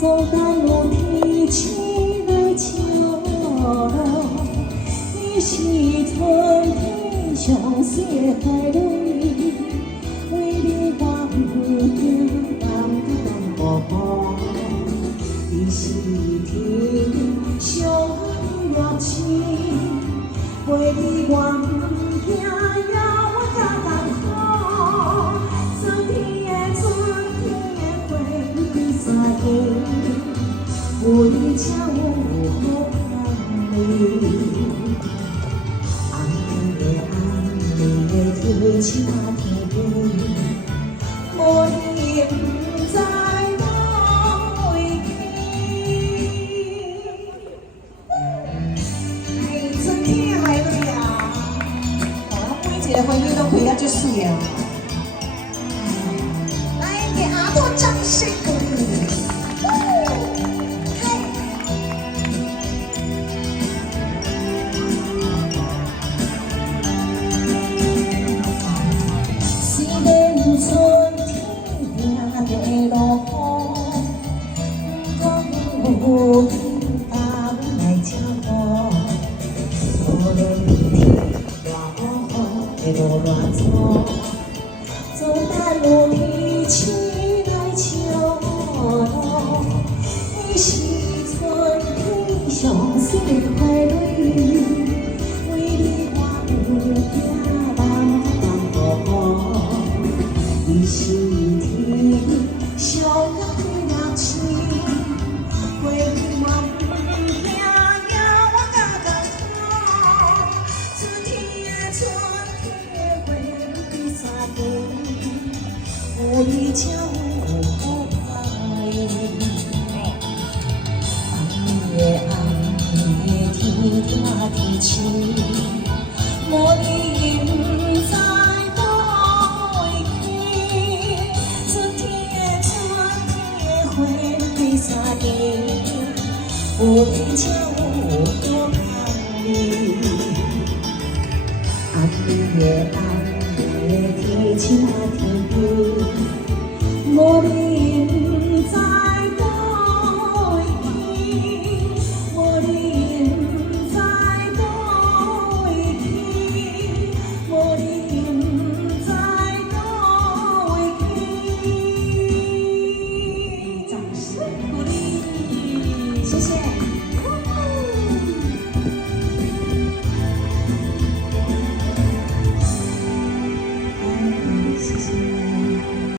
走甘露天起来笑容，你是春天上雪花蕊，为你我不惊淡淡薄薄，你是天上热情，陪你我不惊遥我才艰苦，春天的春天的花开三季。有你才有好看哩，红红的天请天边，无你不知哪位去。哎，春天的花蕊啊，每一个花蕊都开啊足水啊！来，给阿朵掌声鼓励。有他来照顾，无论天偌雨会落偌粗，总等有天起来笑容。你是春天上雪花蕊，为你我有惊淡淡薄薄。你是天上热情。陪你我不惊遥我甲艰苦，春天的花开三季，有你才有好看哩。红的天热天晴，无你不知哪位去。春天的花开三季。有你才有好看哩，红的天请天边，无你不知哪位去，无你不知哪位去，无你不知哪位去。掌声鼓励，谢谢。